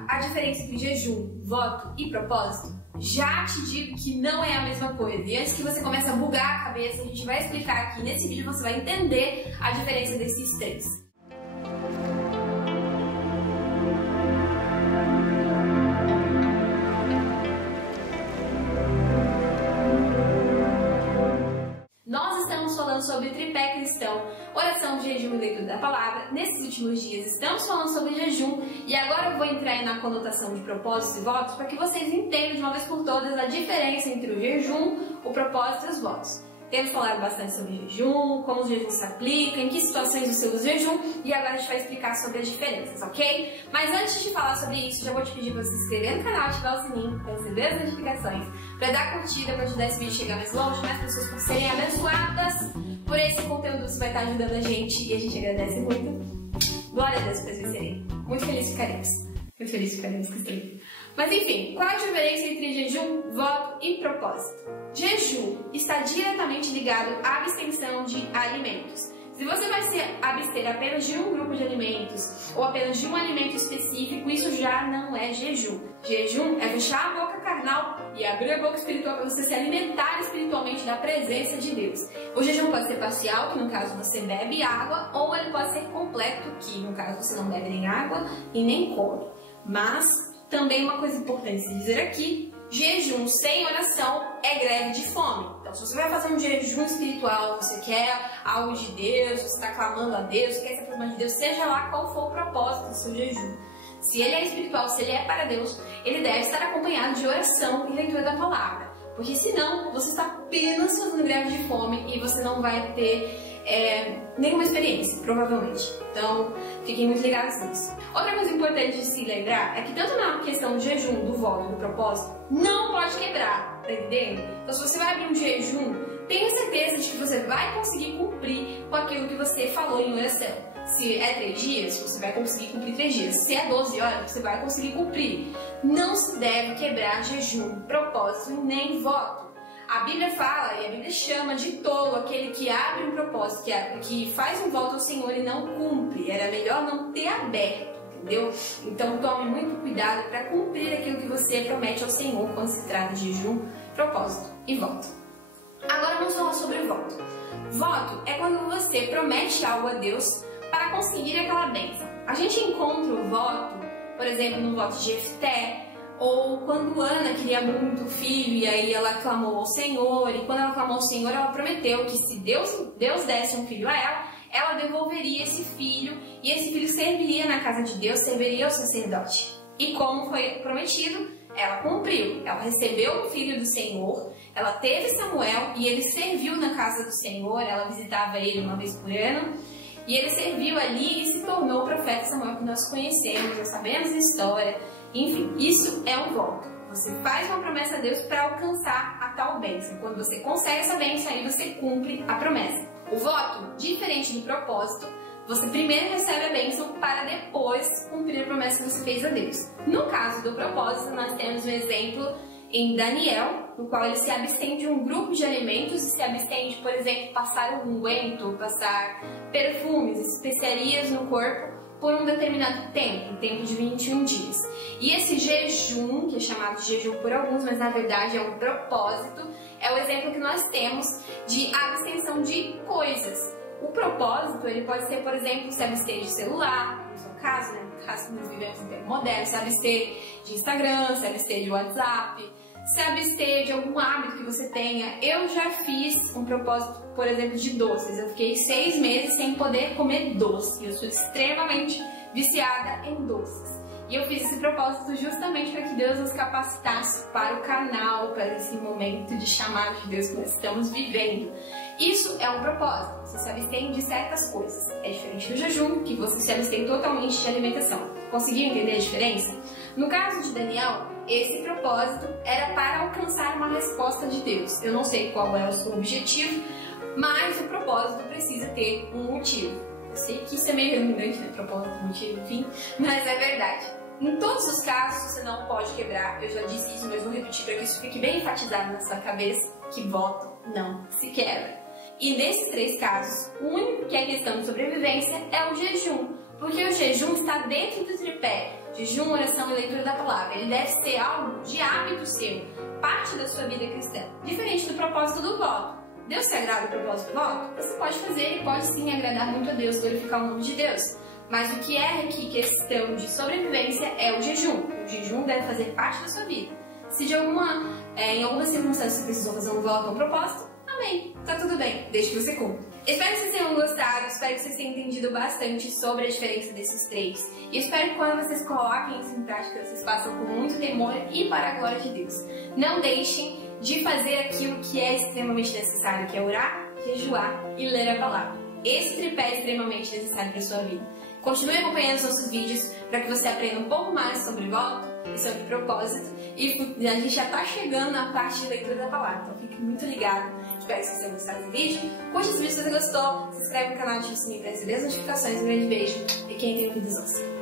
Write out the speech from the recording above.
sabe a diferença entre jejum, voto e propósito? Já te digo que não é a mesma coisa. E antes que você comece a bugar a cabeça, a gente vai explicar aqui nesse vídeo, você vai entender a diferença desses três. Nós estamos falando sobre tripé cristão, oração, jejum e leitura da palavra. Nesses últimos dias estamos falando sobre jejum e agora eu vou entrar aí na conotação de propósitos e votos para que vocês entendam de uma vez por todas a diferença entre o jejum, o propósito e os votos. Temos falado bastante sobre jejum, como o jejum se aplica, em que situações você usa o jejum e agora a gente vai explicar sobre as diferenças, ok? Mas antes de falar sobre isso, já vou te pedir para se inscrever no canal, ativar o sininho para receber as notificações, para dar curtida, para ajudar esse vídeo a chegar mais longe, mais pessoas por serem abençoadas por esse conteúdo. Você vai estar ajudando a gente e a gente agradece muito. Glória a Deus por vocês serem. Muito feliz ficaremos. Muito feliz ficaremos que estejam. Mas enfim, qual a diferença entre jejum, voto e propósito? Jejum está diretamente ligado à abstenção de alimentos. Se você vai se abster apenas de um grupo de alimentos ou apenas de um alimento específico, isso já não é jejum. Jejum é fechar a boca carnal e abrir a boca espiritual para você se alimentar espiritualmente da presença de Deus. O jejum pode ser parcial, que no caso você bebe água, ou ele pode ser completo, que no caso você não bebe nem água e nem come. Mas também uma coisa importante se dizer aqui: jejum sem oração é greve de fome. Então, se você vai fazer um jejum espiritual, você quer algo de Deus, você está clamando a Deus, você quer se aproximar de Deus, seja lá qual for o propósito do seu jejum. Se ele é espiritual, se ele é para Deus, ele deve estar acompanhado de oração e leitura da palavra. Porque senão, você está apenas fazendo greve de fome e você não vai ter nenhuma experiência, provavelmente. Então, fiquem muito ligados nisso. Outra coisa importante de se lembrar é que tanto na questão do jejum, do voto e do propósito, não pode quebrar, tá entendendo? Então, se você vai abrir um jejum, tenha certeza de que você vai conseguir cumprir com aquilo que você falou em oração. Se é 3 dias, você vai conseguir cumprir 3 dias. Se é 12 horas, você vai conseguir cumprir. Não se deve quebrar jejum, propósito nem voto. A Bíblia fala e a Bíblia chama de tolo aquele que abre um propósito, que faz um voto ao Senhor e não cumpre. Era melhor não ter aberto, entendeu? Então tome muito cuidado para cumprir aquilo que você promete ao Senhor quando se trata de jejum, propósito e voto. Agora vamos falar sobre o voto. Voto é quando você promete algo a Deus para conseguir aquela bênção. A gente encontra o voto, por exemplo, no voto de Jefté, ou quando Ana queria muito filho e aí ela clamou ao Senhor, e quando ela clamou ao Senhor, ela prometeu que se Deus desse um filho a ela devolveria esse filho, e esse filho serviria na casa de Deus, serviria ao sacerdote. E como foi prometido, ela cumpriu. Ela recebeu um filho do Senhor, ela teve Samuel e ele serviu na casa do Senhor, ela visitava ele uma vez por ano, e ele serviu ali e se tornou o profeta Samuel que nós conhecemos, nós sabemos a história. Enfim, isso é um voto. Você faz uma promessa a Deus para alcançar a tal bênção. Quando você consegue essa bênção, aí você cumpre a promessa. O voto, diferente do propósito, você primeiro recebe a bênção para depois cumprir a promessa que você fez a Deus. No caso do propósito, nós temos um exemplo em Daniel, no qual ele se abstém de um grupo de alimentos e se abstém de, por exemplo, passar unguento, passar perfumes, especiarias no corpo por um determinado tempo, um tempo de 21 dias. E esse jejum, que é chamado de jejum por alguns, mas na verdade é um propósito, é o exemplo que nós temos de abstenção de coisas. O propósito, ele pode ser, por exemplo, se abster de celular, no seu caso, né? No caso que nós vivemos em tempo moderno, se abster de Instagram, se abster de WhatsApp, se abster de algum hábito que você tenha. Eu já fiz um propósito, por exemplo, de doces. Eu fiquei 6 meses sem poder comer doce. Eu sou extremamente viciada em doces. E eu fiz esse propósito justamente para que Deus nos capacitasse para o canal, para esse momento de chamado de Deus que nós estamos vivendo. Isso é um propósito. Você se abstém de certas coisas. É diferente do jejum, que você se abstém totalmente de alimentação. Conseguiu entender a diferença? No caso de Daniel, esse propósito era para alcançar uma resposta de Deus. Eu não sei qual é o seu objetivo, mas o propósito precisa ter um motivo. Eu sei que isso é meio redundante, né? Propósito, motivo, enfim, mas é verdade. Em todos os casos, você não pode quebrar. Eu já disse isso, mas vou repetir para que isso fique bem enfatizado na sua cabeça, que voto não se quebra. E nesses 3 casos, o único que é questão de sobrevivência é o jejum, porque o jejum está dentro do tripé jejum, oração e leitura da palavra. Ele deve ser algo de hábito seu, parte da sua vida cristã, diferente do propósito do voto. Deus se agrada do propósito do voto? Você pode fazer e pode sim agradar muito a Deus, glorificar o nome de Deus. Mas o que é aqui questão de sobrevivência é o jejum. O jejum deve fazer parte da sua vida. Se em alguma circunstância você precisou fazer um voto ou um propósito, amém, tá tudo bem, deixa que você cumpra. Espero que vocês tenham gostado, espero que vocês tenham entendido bastante sobre a diferença desses três. E espero que quando vocês coloquem isso em prática, vocês façam com muito temor e para a glória de Deus. Não deixem de fazer aquilo que é extremamente necessário, que é orar, jejuar e ler a palavra. Esse tripé é extremamente necessário para a sua vida. Continue acompanhando os nossos vídeos para que você aprenda um pouco mais sobre voto e sobre propósito. E a gente já está chegando na parte de leitura da palavra, então fique muito ligado. Espero que vocês tenham gostado do vídeo. Curte esse vídeo se você gostou, se inscreve no canal, ativa o sininho para receber as notificações. Um grande beijo e quem tem ouvidos ouça.